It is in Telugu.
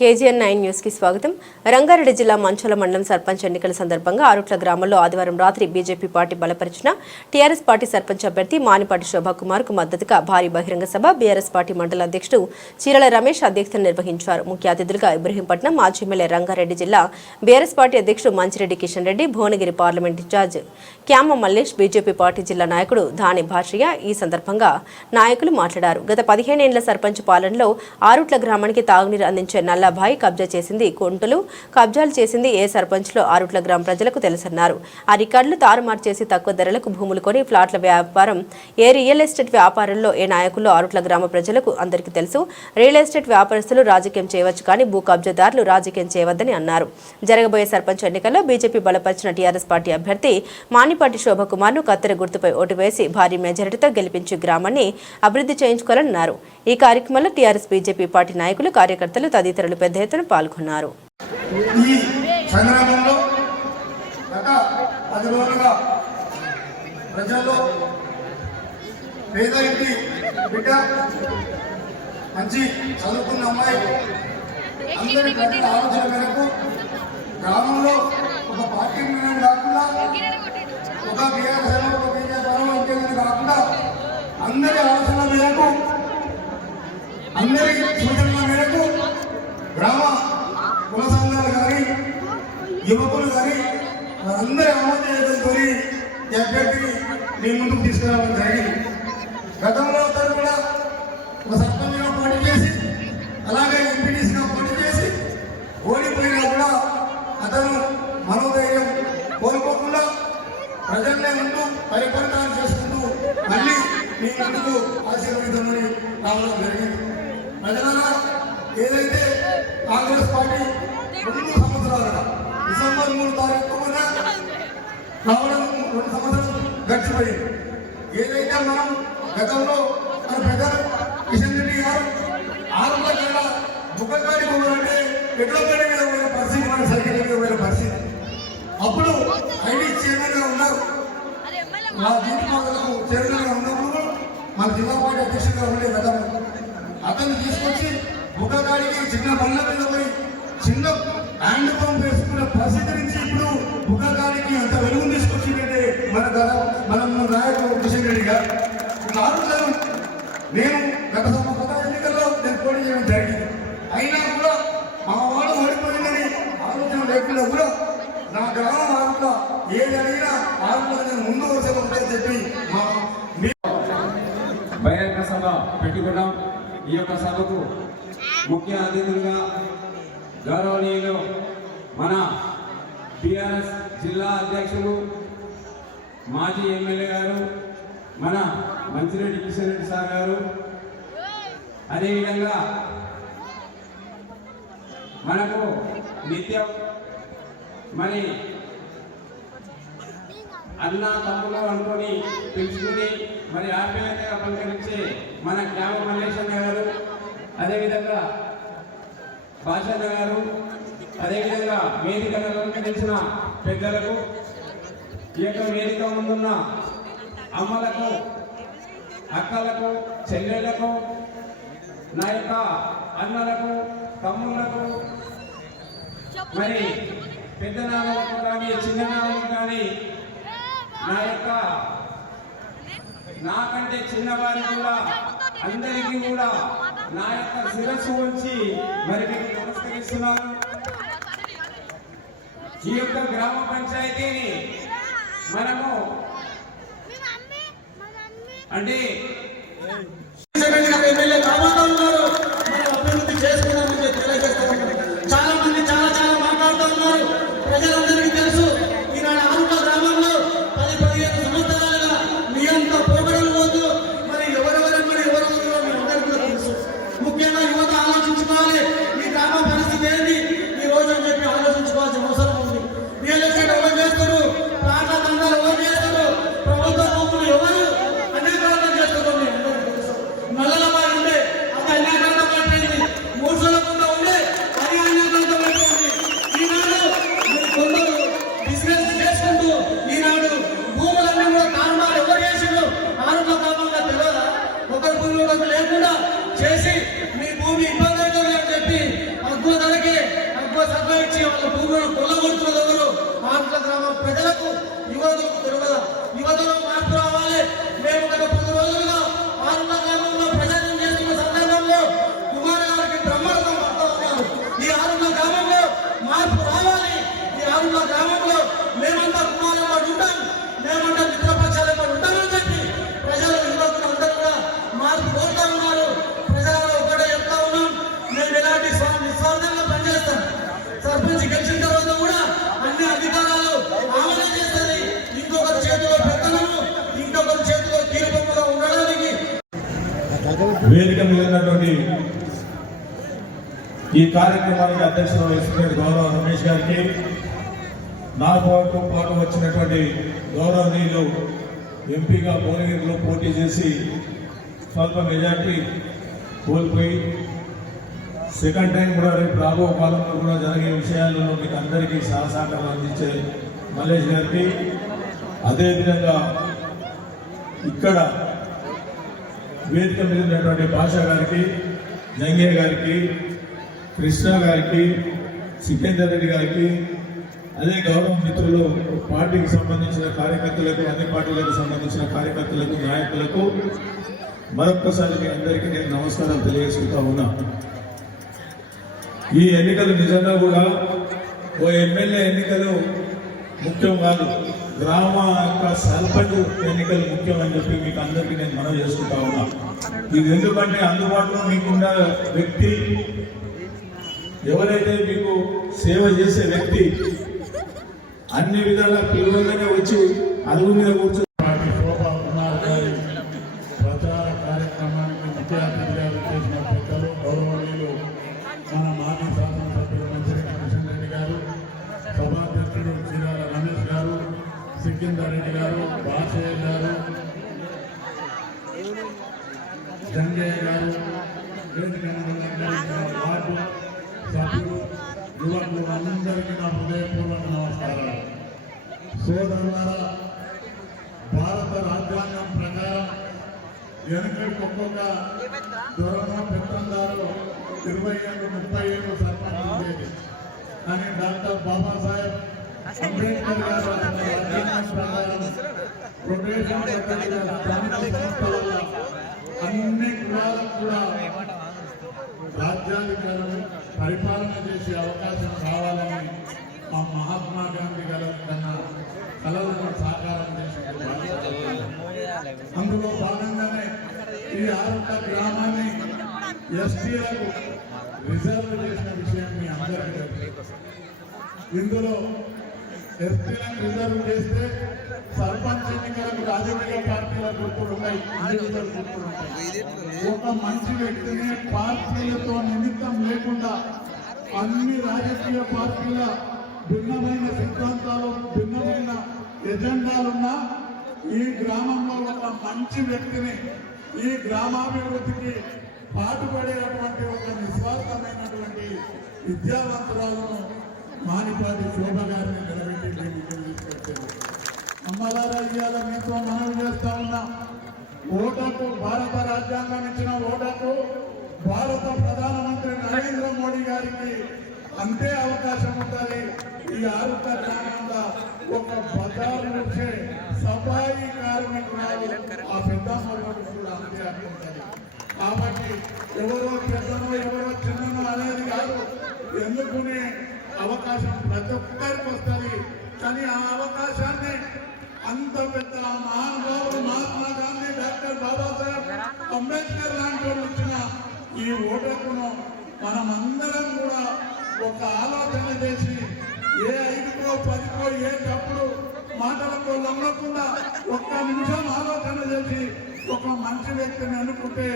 కేజీఎన్ నైన్ న్యూస్కి స్వాగతం. రంగారెడ్డి జిల్లా మంచోల మండలం సర్పంచ్ ఎన్నికల సందర్భంగా ఆరుట్ల గ్రామంలో ఆదివారం రాత్రి బీజేపీ పార్టీ బలపరిచిన టీఆర్ఎస్ పార్టీ సర్పంచ్ అభ్యర్థి మానిపాటి శోభాకుమార్కు మద్దతుగా భారీ బహిరంగ సభ బీఆర్ఎస్ పార్టీ మండల అధ్యక్షుడు చీరల రమేష్ అధ్యక్షతన నిర్వహించారు. ముఖ్య అతిథులుగా ఇబ్రహీంపట్నం మాజీ ఎమ్మెల్యే రంగారెడ్డి జిల్లా బీఆర్ఎస్ పార్టీ అధ్యక్షుడు Manchireddy Kishan Reddy Bhuvanagiri parliament incharge Kyama Mallesh BJP party జిల్లా నాయకుడు ధాని భాషయ్య ఈ సందర్భంగా నాయకులు మాట్లాడారు. గత పదిహేనేండ్ల సర్పంచ్ పాలనలో ఆరుట్ల గ్రామానికి తాగునీరు అందించే నల్ల నల్లభాయ్ కబ్జా చేసింది కొంటలు కబ్జాలు చేసింది ఏ సర్పంచ్లో ఆరుట్ల గ్రామ ప్రజలకు తెలుసన్నారు. ఆ రికార్డులు తారుమారు చేసి తక్కువ ధరలకు భూములు కొని ఫ్లాట్ల వ్యాపారం ఏ రియల్ ఎస్టేట్ వ్యాపారంలో ఏ నాయకుల్లో ఆరుట్ల గ్రామ ప్రజలకు అందరికీ తెలుసు. రియల్ ఎస్టేట్ వ్యాపారస్తులు రాజకీయం చేయవచ్చు కానీ భూ కబ్జాదారులు రాజకీయం చేయవద్దని అన్నారు. జరగబోయే సర్పంచ్ ఎన్నికల్లో బీజేపీ బలపరిచిన టీఆర్ఎస్ పార్టీ అభ్యర్థి మానిపాటి శోభకుమార్ను కత్తెర గుర్తుపై ఓటు వేసి భారీ మెజారిటీతో గెలిపించి గ్రామాన్ని అభివృద్ధి చేయించుకోవాలన్నారు. ఈ కార్యక్రమంలో టీఆర్ఎస్ బీజేపీ పార్టీ నాయకులు కార్యకర్తలు తదితరులు పెద్ద ఎత్తున పాల్గొన్నారు. బిడ్డ మంచి చదువుకున్న అమ్మాయి అందరి ప్రజల ఆలోచన మేరకు గ్రామంలో ఒక పార్టీ నిర్ణయం కాకుండా ఒక బీఆర్ఎస్ ఒక బీజేపీ ఇంకేమైనా కాకుండా అందరి ఆలోచన మేరకు అందరి సూచనలు మేరకు గ్రామ కుల సంఘాలు కానీ యువకులు కానీ వారందరి ఆమోదంతో ఈ అభ్యర్థిని మీ ముందుకు తీసుకురావడం జరిగింది. మా దీని మొదలకు చైర్మన్ ఉన్నప్పుడు మన జిల్లా పార్టీ అధ్యక్షుడిగా ఉండే గతంలో అతన్ని తీసుకొచ్చి ముఖగాడికి చిన్న బండ్ల మీద పోయి చిన్న హ్యాండ్ పంప్ వేసుకున్న పరిస్థితి నుంచి ఇప్పుడు ముఖగాడికి అంత వెలుగు తీసుకొచ్చిందంటే మన గత మనం నాయకుడు కిషన్ రెడ్డి గారు. ఆలోచన నేను గత సంవ- గత ఎన్నికల్లో నేను పోటీ చేయడం జరిగింది. అయినా కూడా మా వాడు ఓడిపోయిందని ఆలోచన లేకుండా కూడా నా గ్రామం ఆత్మ ఏది అడిగినా నేను ముందు వరుసలో ఉంటుందని చెప్పి మా బహిరంగ సభ పెట్టుకున్నాం. ఈ యొక్క సభకు ముఖ్య అతిథులుగా గౌరవనీయులు మన టిఆర్ఎస్ జిల్లా అధ్యక్షులు మాజీ ఎమ్మెల్యే గారు మన మంచిరెడ్డి కిషన్ రెడ్డి సార్ గారు. అదేవిధంగా మనకు నిత్యం మరి అన్న తమ్ముడు అనుకొని పిలుచుకుని మరి ఆప్యాయతగా పలకరించే మన గ్రామ మల్లేశన్న గారు అదేవిధంగా భాషన్న గారు అదేవిధంగా వేదిక తెలిసిన పెద్దలకు ఈ యొక్క వేదిక ముందున్న అమ్మలకు అక్కలకు చెల్లెళ్ళకు నా యొక్క అన్నలకు తమ్ముళ్ళకు మరి పెద్ద నాన్నలకు కానీ చిన్న నాన్నలకు కానీ నా యొక్క నాకంటే చిన్నవారి కూడా అందరికీ కూడా నా యొక్క శిరస్సు ఉంచి మరి మీకు నమస్కరిస్తున్నాను. ఈ యొక్క గ్రామ పంచాయతీని మనము అంటే భూములను కొల్లగొడుతున్నది ఎవరు? ఆరుట్ల గ్రామ ప్రజలకు యువతకు తెలియదా యువతలో మార్పు రావాలి. మేము గత పది రోజులుగా ఆరుట్ల గ్రామం వేదిక మీద ఉన్నటువంటి ఈ కార్యక్రమానికి అధ్యక్షత వహిస్తున్న గౌరవ రమేష్ గారికి నా పాటు పాటు వచ్చినటువంటి గౌరవనీయులు ఎంపీగా భువనగిరిలో పోటీ చేసి స్వల్ప మెజార్టీ కోల్పోయి సెకండ్ టైం కూడా రేపు రాబో కాలంలో కూడా జరిగే విషయాలలో మీకు అందరికీ సహసహకారం అందించే మల్లేష్ గారికి. అదేవిధంగా ఇక్కడ వేదిక మీద ఉన్నటువంటి భాషా గారికి జంగే గారికి కృష్ణ గారికి సికందర్ రెడ్డి గారికి అదే గౌరవ మిత్రులు పార్టీకి సంబంధించిన కార్యకర్తలకు అన్ని పార్టీలకు సంబంధించిన కార్యకర్తలకు నాయకులకు మరొక్కసారి మీ అందరికీ నేను నమస్కారం తెలియజేసుకుంటా ఉన్నా. ఈ ఎన్నికలు నిజంగా కూడా ఓ ఎమ్మెల్యే ఎన్నికలు ముఖ్యం కాదు. గ్రామ యొక్క సర్పంచ్ ఎన్నికలు ముఖ్యమని చెప్పి మీకు అందరికీ నేను మనవి చేసుకుంటా ఉన్నా. ఇది ఎందుకంటే అందుబాటులో మీకున్న వ్యక్తి ఎవరైతే మీకు సేవ చేసే వ్యక్తి అన్ని విధాల పిలువగానే వచ్చి అదుగు మీద కూర్చొని ప్రచార కార్యక్రమానికి ముఖ్య సికిందర్ రెడ్డి గారు బాసయ్య గారు సంజయ్ గారు వార్డు సభ్యులు యువకులు అందరికీ నా హృదయపూర్వక నమస్కారాలు. సోదరులారా భారత రాజ్యాంగం ప్రకారం వెనుకడికి ఒక్కొక్క దొరమ పెత్తందారు ఇరవై ఏళ్ళు ముప్పై ఏళ్ళు సర్పంచ్ ఉండేది కానీ డాక్టర్ బాబాసాహెబ్ అంబేద్కర్ గారు రాసిన ప్రకారం రొటేషన్ అన్ని కులాలకు కూడా రాజ్యాధికారులు పరిపాలన చేసే అవకాశం కావాలని మా మహాత్మా గాంధీ గారు తన కలలను సాకారం చేసిన అందులో భాగంగానే ఈ ఆరుట గ్రామాన్ని ఎస్టీలకు రిజర్వ్ చేసిన విషయం మీ అందరికీ ఇందులో ఎస్పీలను రిజర్వ్ చేస్తే సర్పంచ్ ఎన్నికలకు రాజకీయ పార్టీల గుర్తులు ఉన్నాయి. ఒక మంచి వ్యక్తిని పార్టీలతో నిమిత్తం లేకుండా అన్ని రాజకీయ పార్టీల భిన్నమైన సిద్ధాంతాలు భిన్నమైన ఎజెండాలున్నా ఈ గ్రామంలో ఒక మంచి వ్యక్తిని ఈ గ్రామాభివృద్ధికి పాటుపడేటువంటి ఒక నిస్వార్థమైనటువంటి విద్యావంతురాలను మానిపాటి శోభ గారిని నిలబెట్టి మీ ముందుకు తీసుకొచ్చారు అమ్మలారా మీతో మనవి చేస్తా ఉన్నా. ఓటకు భారత రాజ్యాంగం ఇచ్చిన ఓటకు భారత ప్రధానమంత్రి నరేంద్ర మోడీ గారికి అంతే అవకాశం ఉంటుంది ఈ ఆరు కారణంగా ఒక బజారు వచ్చే సఫాయి కార్మికురాలు ఆ పెద్దమ్మ ఓటు కూడా అంతే అనుకుంటుంది కాబట్టి ఎవరో పెద్దనో ఎవరో చిన్ననో అనేది కాదు ఎన్నుకునే అవకాశం ప్రతి ఒక్కరికి వస్తుంది కానీ ఆ అవకాశాన్ని అంత పెద్ద మహానుభావుడు మహాత్మా గాంధీ డాక్టర్ బాబాసాహెబ్ అంబేద్కర్ లాంటి వాళ్ళు ఇచ్చిన ఈ ఓటకును మనమందరం కూడా ఒక ఆలోచన చేసి ఏ ఐదుకో పదికో ఏ తప్పుడు మాటలతో లొంగకుండా ఒక్క నిమిషం ఆలోచన చేసి ఒక మంచి వ్యక్తిని అనుకుంటే